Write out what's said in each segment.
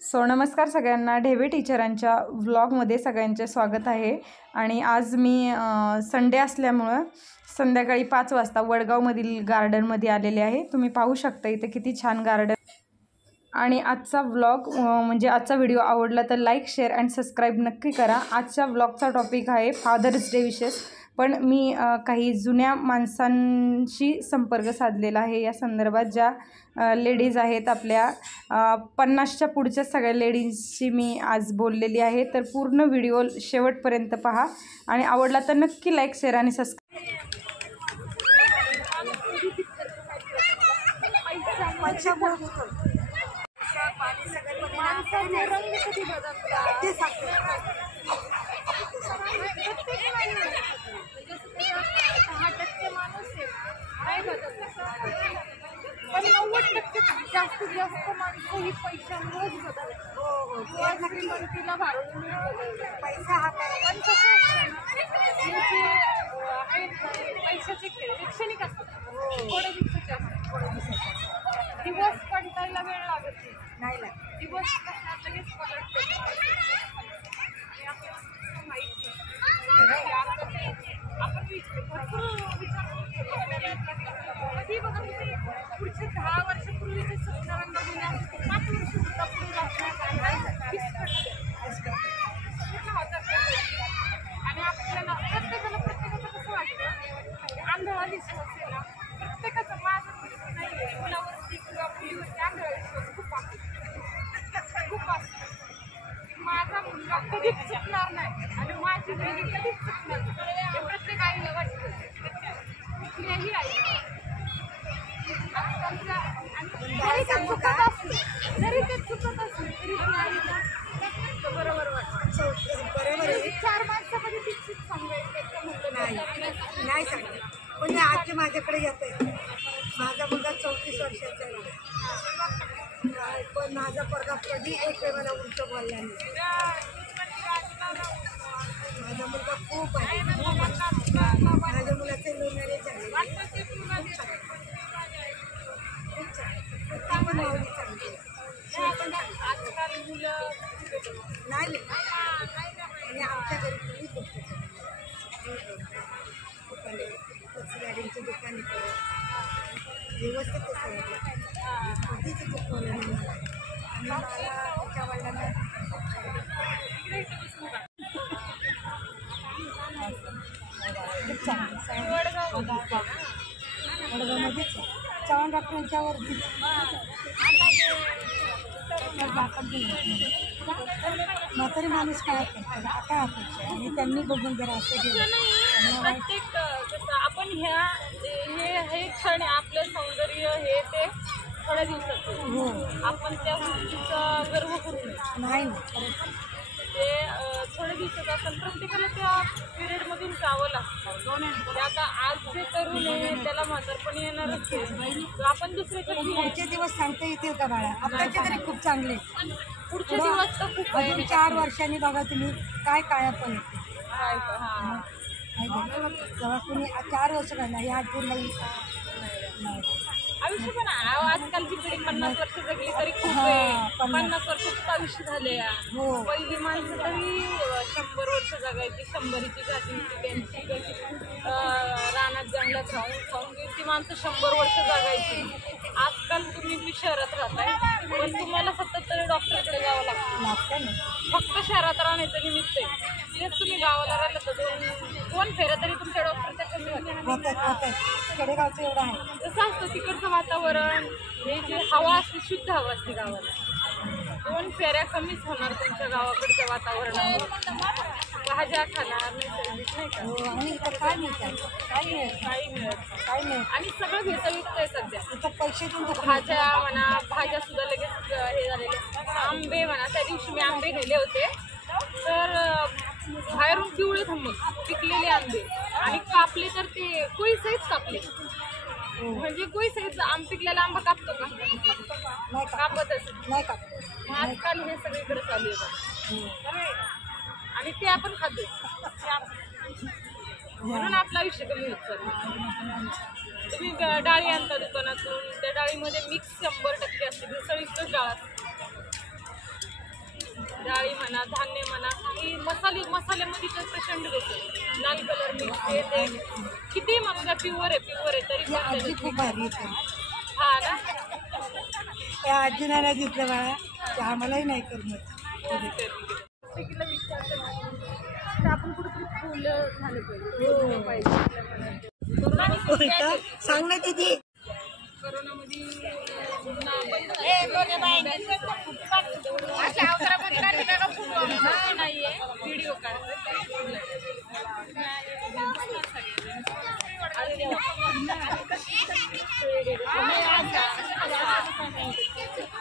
नमस्कार सगळ्यांना, ढेवे टीचरांच्या व्लॉगमध्ये सगळ्यांचे स्वागत आहे। आणि आज मी संडे असल्यामुळं संध्याकाळी 5 वाजता वडगावमधील गार्डनमध्ये आलेले आहे। तुम्ही पाहू शकता इथे किती छान गार्डन। आणि आजचा व्लॉग म्हणजे आजचा व्हिडिओ आवडला तर लाईक, शेअर अँड सबस्क्राईब नक्की करा। आजच्या व्लॉगचा टॉपिक आहे फादर्स डे विशेष, पण मी काही जुन्या माणसांशी संपर्क साधलेला आहे या संदर्भात। ज्या लेडीज आहेत आपल्या 50च्या पुढच्या सगळ्या लेडीजशी मी आज बोललेली आहे। तर पूर्ण व्हिडिओ शेवटपर्यंत पहा आणि आवडला तर नक्की लाईक, शेअर आणि सबस्क्राईब। जास्तीत जास्त माणसं ही पैशामुळेच बदलतात। श्रीमंतीला भारून पैसा हा काय पण पैशाचे खेळ शैक्षणिक असतात, थोडे दिवसाचे असतात। दिवस कंटाळायला वेळ लागत नाही, दिवस कसा लगेच पलटतो आपण कधी बघा पुढचे 10 वर्षापूर्वीचे सत्कारांना जुन्या 5 वर्ष सुद्धा पुढे आणि आपल्याला प्रत्येकाचं कसं वाटतं, आंधळा विश्वास आहे ना, प्रत्येकाचं माझं नाही मुलावरती किंवा मुलीवरती आंधळा विश्वास खूप असतो। माझा मुलगा कधीच चुकणार नाही आणि माझी मुलगी कधीच चुकणार नाही हे प्रत्येक आईला वाटतं, कुठल्याही आईला। जरी ते चुकत असले तरी बरोबर वाटतं। 4 माणसामध्ये ती चूक सांगायचं नाही सांगत, म्हणजे आज माझ्याकडे येते। माझा मुलगा 34 वर्षाचा आहे, पण माझा पोरगा कधी एक वेळेला उलट बोलला नाही। माझा मुलगा खूप आहे, माझ्या मुलाचे लव्ह मॅरेज आहे, आजकाल मुलं नाही आणि आमच्या घरी खूप गोष्ट गाडींचे दुकान व्यवस्थित कधीच चुकवलं नाही आणि मला त्याच्या वडिलांना वडगावमध्येच चव्हाण डॉक्टरांच्या वरती म्हातारी माणूस काय करतात काय अपेक्षा आणि त्यांनी बघून जरा असं गेलं प्रत्येक जसं आपण हे क्षण आपलं सौंदर्य हे ते थोड्या दिवसात हो आपण त्या गोष्टीचा गर्व करू नाही ते थोड्या दिवसात असेल प्रत्येकाला त्या पिरियडमधून जावं लागतं। आता आज जे तरुण आहे त्याला म्हातारपणी येणारच आहे, आपण दुसऱ्याच्या पुढचे दिवस सांगता येतील का बाळा? आताचे तरी खूप चांगले, पुढचे दिवस तर खूप अजून 4 वर्षांनी बघा तुम्ही काय काळा पण जेव्हा तुम्ही 4 वर्ष घालणार या आयुष्य पण आजकालची पिढी 50 वर्ष जगली तरी खूप आहे। 50 वर्षाचंच आयुष्य झाले। पहिली माणसं तरी 100 वर्ष जगायची, 100ची गाठी त्यांची रानात जंगलात राहून ती माणसं 100 वर्ष जगायची। आजकाल तुम्ही शहरात राहताय पण तुम्हाला सतत डॉक्टरकडे जावं लागतं ना, फक्त शहरात राहण्याचं निमित्त आहे। तेच तुम्ही गावाला राहिलं तर 2 फेऱ्या तरी तुमच्या डॉक्टरच्या कमी खेडेगावचं एवढं आहे। तसं असतं तिकडचं वातावरण, हे जे हवा असते शुद्ध हवा असते गावाला, 2 फेऱ्या कमीच होणार तुमच्या गावाकडच्या वातावरणावर। भाज्या खाणार नैसर्गिक नाही का, आणि इथं काय मिळतं, काही मिळत आणि सगळं भेसळयुक्त आहे सध्या। इथं पैसे भाज्या म्हणा, भाज्या सुद्धा लगेच हे झालेले। आंबे म्हणा, त्या दिवशी मी आंबे नेले होते तर बाहेरून पिवळे धम्मक पिकलेले आंबे आणि कापले तर ते कोई सहित कापले, म्हणजे कोई सहित पिकलेला आंबा कापतो का? नाही कापतच नाही कापत। आजकाल हे सगळीकडे चालू आहे आणि ते आपण खातो, म्हणून आपला आयुष्य कमी होत चाललं। तुम्ही डाळी आणता दुकानातून, त्या डाळीमध्ये मिक्स 100% असते, भेसळयुक्त डाळ असते। डाळी म्हणा, धान्य म्हणा, ही मसाल्यामध्ये तर प्रचंड भेटतो. लाल कलर मिक्स आहे ते किती मग प्युअर आहे तरी आजी खूप भारी येते. हा ना. त्या आजीला नाही दिसलं बाळा, ते आम्हालाही नाही करमत. आपण कुठेतरी फुलं झालं पाहिजे. सांग ना तिथे कोरोनामध्ये नाहीये व्हिडिओ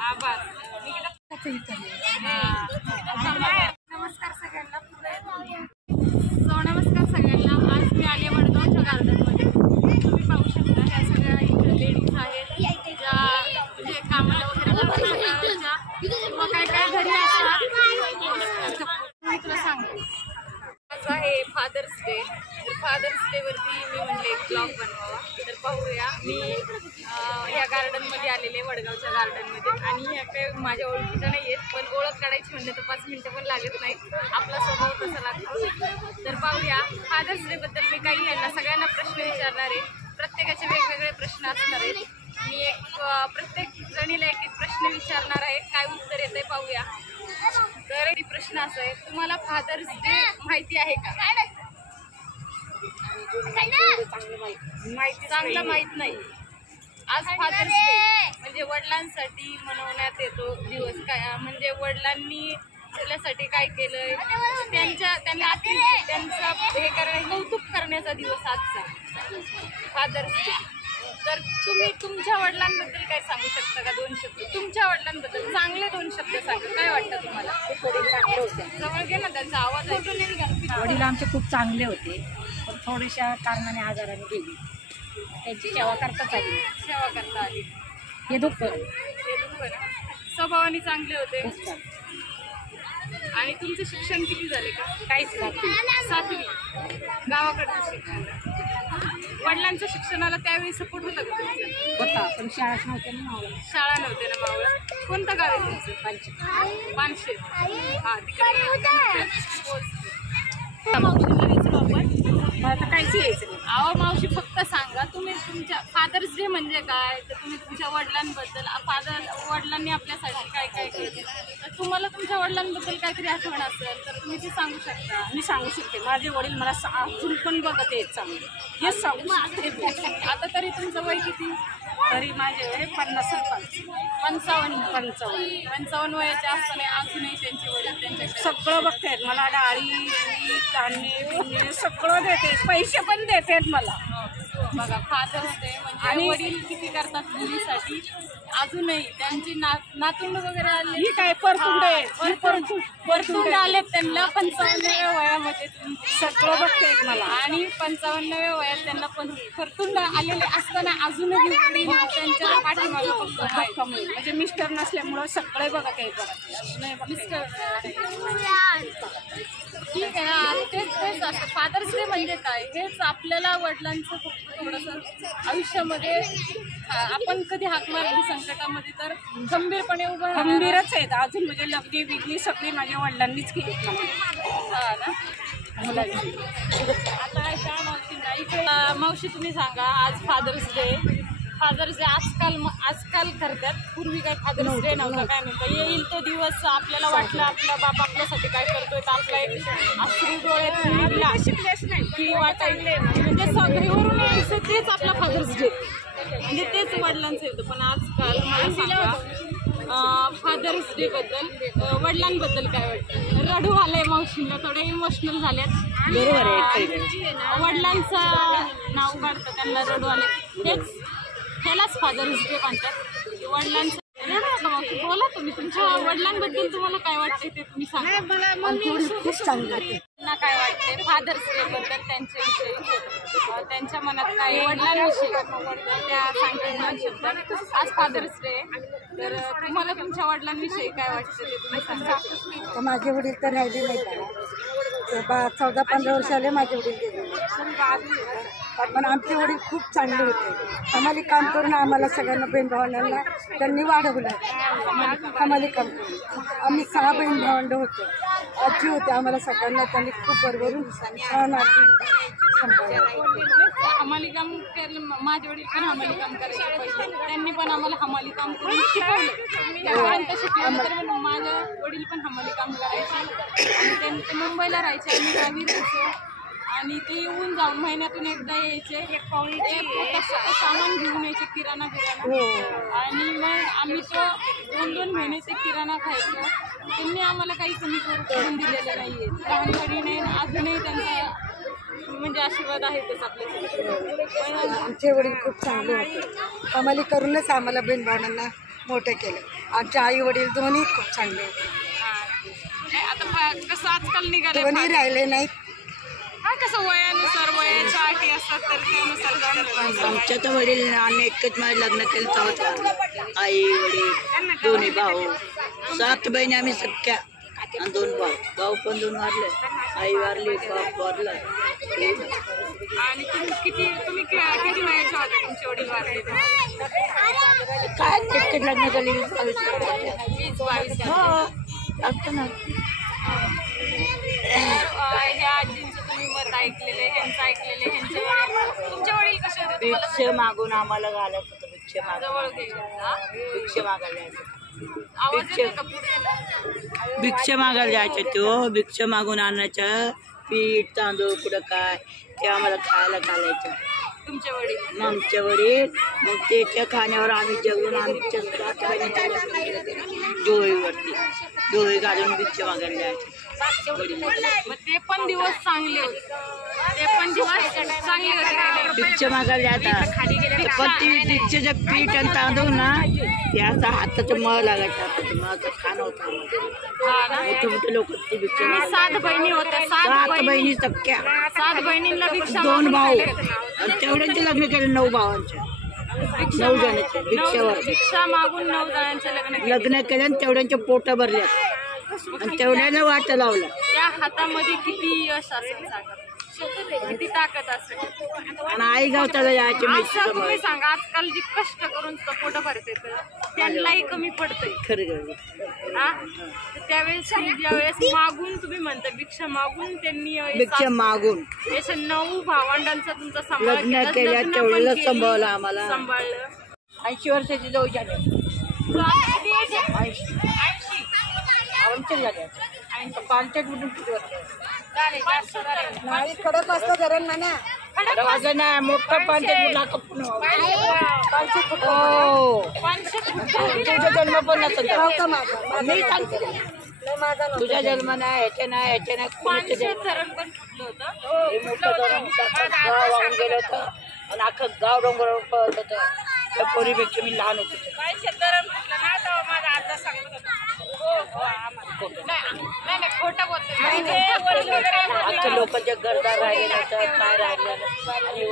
आभार. नमस्कार सगळ्यांना. नमस्कार सगळ्यांना. आज मी आले वडगावच्या गार्डनमध्ये. तुम्ही पाहू शकता ह्या सगळ्या इथे लेडीज आहेत ज्या म्हणजे कामाला वगैरे जातात किंवा काय काय घरी असतात. मी तुला सांगते आज आहे फादर्स डे. तर फादर्स डे वरती मी म्हणले एक ब्लॉग बनवावा. तर पाहूया मी ह्या गार्डनमध्ये आलेले, वडगावच्या गार्डनमध्ये. आणि ह्या काही माझ्या ओळखीच्या नाही आहेत, पण ओळख काढायची म्हणलं तर 5 मिनटं पण लागत नाहीत. आपला स्वभाव तसा लागतो. तर पाहूया फादर्स डे बद्दल मी काही यांना सगळ्यांना प्रश्न विचारणार आहे. प्रत्येकाचे वेगवेगळे प्रश्न असणार आहेत. मी प्रत्येक जणीला एक एक प्रश्न विचारणार आहे. काय उत्तर येतंय पाहूया. तर प्रश्न असा आहे, तुम्हाला फादर्स डे माहिती आहे का? चांगलं माहित नाही. आज फादर्स डे म्हणजे वडिलांसाठी मनवण्यात येतो दिवस. काय म्हणजे वडिलांनी आपल्यासाठी काय केलंय त्यांना हे कौतुक करण्याचा दिवस आजचा फादर्स डे. तर तुम्ही तुमच्या वडिलांबद्दल काय सांगू शकता का? 2 शब्द तुमच्या वडिलांबद्दल, चांगले 2 शब्द सांगा. काय वाटतं तुम्हाला? जवळ घे ना, त्यांचा आवाज ऐकू. वडील आमचे खूप चांगले होते, पण थोड्याशा कारणाने आजाराने गेली. त्यांची सेवा करताच आली. सेवा करता आली. हे दुःख स्वभावाने चांगले होते. आणि तुमचं शिक्षण किती झाले का? काहीच नाही. 7वी. गावाकडचं शिक्षण. वडिलांच्या शिक्षणाला त्यावेळी सपोर्ट होता का तुमचा? होता, पण शाळाच नव्हत्या ना मावळा. शाळा नव्हते ना मावळ. कोणतं गाव आहे तुमचं? पानशेत. हा, तिकडे मावशीला विचारू आपण. मला तर काहीच यायचं नाही. अहो मावशी, फक्त सांगा तुम्ही तुमच्या फादर्स डे म्हणजे काय? तर तुम्ही तुमच्या वडिलांबद्दल, वडिलांनी आपल्यासाठी काय काय केलं, तर तुम्हाला तुमच्या वडिलांबद्दल काहीतरी आठवण असेल तर तुम्ही ते सांगू शकता. मी सांगू शकते, माझे वडील मला अजून पण बघत आहेत चांगले. हेच सांगू शकते. आता तरी तुमचं वय किती? तरी माझे वय 50-55. 55 वयाचे असताना अजूनही त्यांचे वडील त्यांच्याकडे सगळं बघतायत मला. डाळी, धान्य, बिन्य सगळं देते, पैसे पण देतात मला. बघा, फादर्स डे म्हणजे वडील किती करतात मुलीसाठी. अजूनही त्यांची नातुंड वगैरे आले. ही काय परतुंड आहे, परतुंड आले त्यांना 55व्या वयामध्ये. सगळं बघतायत मला. आणि 55व्या वयात त्यांना पण परतुंड आलेले असताना अजूनही वडील त्यांच्या पाठीमागे म्हणजे मिस्टर नसल्यामुळं सगळे बघत आहे. मिस्टर ठीक आहे ना. तेच असं फादर्स डे म्हणजे काय, हेच आपल्याला वडिलांचं फक्त थोडंसं आयुष्यामध्ये आपण कधी हाक मारली संकटामध्ये तर खंबीरपणे उभं खंबीरच आहेत अजून. म्हणजे लग्नी बिगनी सगळी माझ्या वडिलांनीच केली. हा ना. मुलांची आता काय मावशींना इकडे. मावशी तुम्ही सांगा, आज फादर्स डे आजकाल करतात, पूर्वी काय फादर्स डे नव्हता. काय म्हणतात, येईल तो दिवस आपल्याला वाटलं आपला बाप आपल्यासाठी काय करतोय तर आपला एक अश्रू डोळ्यात शिकलेच नाही की वाटायले म्हणजे घरीवरून यायचं तेच आपला फादर्स डे म्हणजे तेच वडिलांचं येतं. पण आजकाल मला सांगा फादर्स डे बद्दल, वडिलांबद्दल काय वाटतं? रडू आलंय मावशींना, थोडे इमोशनल झालेत. वडिलांचं नाव काढतं त्यांना रडू आले. ह्यालाच फादर्स डे म्हणतात. वडिलांचं बोला तुम्ही, तुमच्या वडिलांबद्दल तुम्हाला काय वाटते ते तुम्ही सांगा. खूप चांगलं होते. त्यांना काय वाटते फादर्स डे बद्दल, त्यांच्याविषयी, त्यांच्या मनात काय वडिलांविषयी त्या सांगतात शब्दात. आज फादर्स डे, तर तुम्हाला तुमच्या वडिलांविषयी काय वाटतं ते तुम्ही सांगा. माझे वडील तर राहिले नाही का, 14-15 वर्ष आले माझे वडील गेले. पण आमचे वडील खूप चांगले होते. आम्हाला काम करून आम्हाला सगळ्यांना बहीण भावांना त्यांनी वाढवलं. हमाली काम केली. आम्ही 6 बहीण भावंड होतो. आजी होते आम्हाला सगळ्यांना त्यांनी खूप भरभरून छान आजी सांभाळलं. हमाली काम केलं. माझे वडील पण हमाली काम करायचे पहिले. त्यांनी पण आम्हाला हमाली काम करून शिकवलं. त्यापर्यंत शिकवलं तर माझे वडील पण हमाली काम करायचे आणि ते मुंबईला राहायचे, आम्ही गावी राहायचो. आणि ते येऊन जाऊन महिन्यातून एकदा यायचे. ते सामान घेऊन यायचे, किराणा आणि मग आम्ही तो 2-2 महिने ते किराणा खायचो. त्यांनी आम्हाला काही कमी करून दिलेलं नाहीये. लहानपणीने अजूनही त्यांचा म्हणजे आशीर्वाद आहेतच आपल्याकडे. आमचे वडील खूप चांगले होते. हमाली करूनच आम्हाला बहीण भावंडांना मोठं केलं. आमचे आई वडील दोन्ही खूप चांगले होते. आता कसं आजकाल निघाले दोन्ही राहिले नाहीत. हा, कसं वयानुसार वयाच्या अटी असतात तर त्यानुसार जाणं. आमच्या तर वडील आम्ही एकच माझे लग्न केलं तेव्हा आई वडील दोन्ही भाऊ 7 बहिणी आम्ही सख्या आणि 2 भाऊ पण 2 वारले. आई वारली, बाप वारला. आणि तुम्ही किती वयाच्या होत्या तुमचे वडील वारले तेव्हा? काय एकच लग्न केली 20-22 लागतं ना. ह्या आजींचं तुम्ही मत ऐकलेलं आहे, ह्यांचं ऐकलेलं आहे. तुमचे वडील कसे होते? भिक्षा मागून आम्हाला घालत होतं. जवळ घ्यायचे. भिक्षा मागायला जायचं. आवाज येतो का पुढे? भिक्षा मागायला जायचं. तो भिक्षा मागून आणायचं. पीठ तांदूळ कुठं काय ते आम्हाला खायला घालायचं. तुमचे वडील? आमच्या वडील मग त्याच्या खाण्यावर आम्ही जगून आम्ही डोळीवरती डोळे घालून भिक्षा मागायला जायचं. मग ते पण दिवस चांगले होते. ते पण दिवस चांगले होते. भिक्षा मागायला जातात पण ती भिक्षेचं पीठ आणि तांदूळ ना त्याचा हाताचं मळ लागायचं. हाताचं मळाचं खाणं होतं. मोठे मोठे लोक ती भिक्षा मागायला. 7 बहिणी होत्या. 7 बहिणी सख्या. 7 बहिणींना भिक्षा 2 भाऊ आणि तेवढ्यांचे लग्न केले 9 भावांचे. 9 जणांचे भिक्षावर भिक्षा मागून 9 जणांचे लग्न केले आणि तेवढ्यांचे पोट भरले आणि तेवढ्यानं वाट लावलं. त्या हातामध्ये किती यश असेल, किती ताकद असेल. आणि आई गावताला जायचे. असं तुम्ही सांगा, आजकाल जी कष्ट करून पोट भरते त्यांनाही कमी पडतंय. खरं त्यावेळेस ज्यावेळेस मागून तुम्ही म्हणता भिक्षा मागून त्यांनी भिक्षा मागून 9 भावंडांचा तुमचा सांभाळ लग्न केलं. तेवढं सांभाळलं आम्हाला. सांभाळलं. 80 वर्षाची जाऊ झाले. 80 आमच्या झाले. 5 कुठून किती वर्ष कडक वाजता धरण म्हणा. दरवाजा नाही मोठा 5 फूट. तुझा जन्म पण नसेल. मी सांगते तुझा जन्म नाही, ह्याच्या नाही, ह्याच्या नाही. कोणाच्या जन्म धरण पण फुटलं होतं. मोठं धरण गाव वाहून गेलं होतं आणि अख्खं गाव डोंगरावर पळत होतं. त्या पोरीपेक्षा मी लहान होते. धरण फुटलं ना तेव्हा माझा आजा सांगत होता. नाही खोटं बोलतो. आजच्या लोकांच्या घरदार राहिलेलं होतं, काय राहिलेलं आणि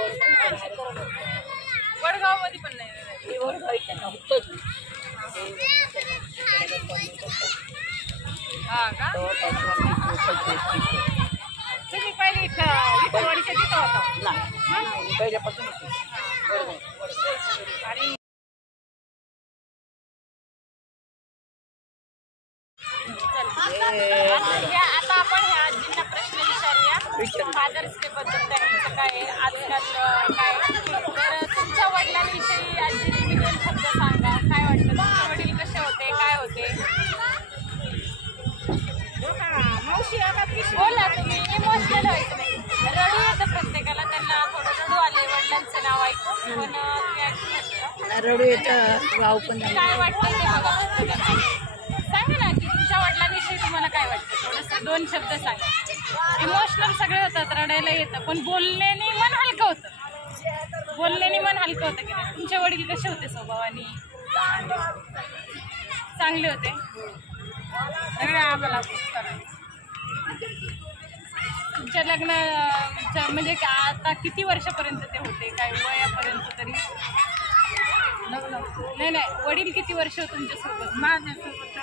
वडगाव मध्ये पण नाही. वडगाव इथे नव्हतंच. हा का? तुम्ही पहिले विठ्ठलवाडीच्या तिथं होता? नाही पहिल्यापासून आणि आता आपण ह्या आजींना प्रश्न विचारूया. फादर्स डे बद्दल त्यांचं काय आहे, आजकाल काय. तर तुमच्या वडिलांविषयी आजीने 2 शब्द सांगा. काय वाटतं तुमचे वडील कसे होते, काय होते? बोला तुम्ही. इमोशनल व्हायचं नाही. रडू येतं प्रत्येकाला. त्यांना थोडं रडू आले वडिलांचं नाव ऐकून. पण रडू येतं. गाव पण काय वाटतं ते बघा. सांगा ना की तुमच्या वडिलांविषयी तुम्हाला काय वाटतं. थोडंसं 2 शब्द सांगा. इमोशनल सगळे होतात, रडायला येतं, पण बोलण्याने मन हलकं होतं. बोलण्याने मन हलकं होतं की नाही. तुमचे वडील कसे होते स्वभावाने? चांगले होते. सगळे आम्हाला तुमच्या लग्न म्हणजे आता किती वर्षापर्यंत ते होते, काय वयापर्यंत तरी? नाही वडील किती वर्ष तुमच्यासोबत? माझ्यासोबत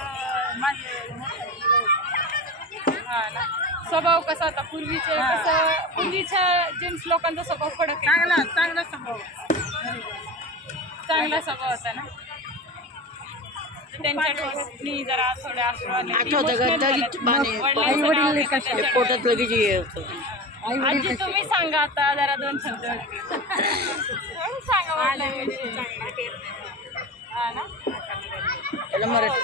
हा ना. स्वभाव कसा होता पूर्वीचे? कसं पूर्वीच्या जेंट्स लोकांचा स्वभाव कडक आहे? चांगला स्वभाव होता ना. तर त्यांच्या डोळ्यांनी जरा थोडे अश्रू आले. आठवतं का लगेच पाणी वडिलांचं नाव घेतलं ते त्यांच्या पोटात लगेच हे होतं. आजी तुम्ही सांगा आता जरा 2 शब्द. म्हणून सांगा वडिलांविषयी. हा ना. त्याला मराठी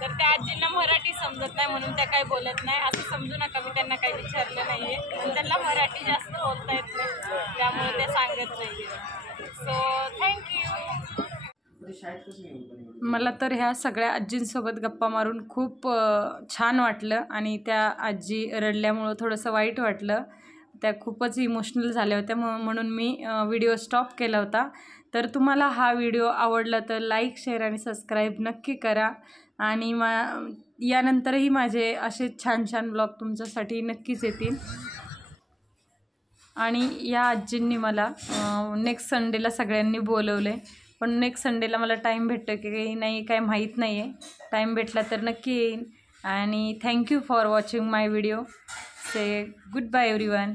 तर त्या आजींना मराठी समजत नाही म्हणून त्या काही बोलत नाही असं समजू नका. मी त्यांना काही विचारलं नाहीये. पण त्यांना मराठी जास्त बोलता येत नाही त्यामुळे ते सांगत नाहीये. So thank you. मला तर ह्या सगळ्या आजींसोबत गप्पा मारून खूप छान वाटलं आणि त्या आजी रडल्यामुळं थोडंसं वाईट वाटलं. त्या खूपच इमोशनल झाल्या होत्या म्हणून मी व्हिडिओ स्टॉप केला होता. तर तुम्हाला हा व्हिडिओ आवडला तर लाईक शेअर आणि सबस्क्राईब नक्की करा आणि यानंतरही माझे असे छान छान ब्लॉग तुमच्यासाठी नक्कीच येतील. आणि या आजींनी मला नेक्स्ट संडेला सगळ्यांनी बोलवले पण नेक्स्ट संडेला मला टाईम भेटतो की नाही काय माहीत नाही आहे. टाईम भेटला तर नक्की येईन आणि thank you for watching my video. Say good bye everyone.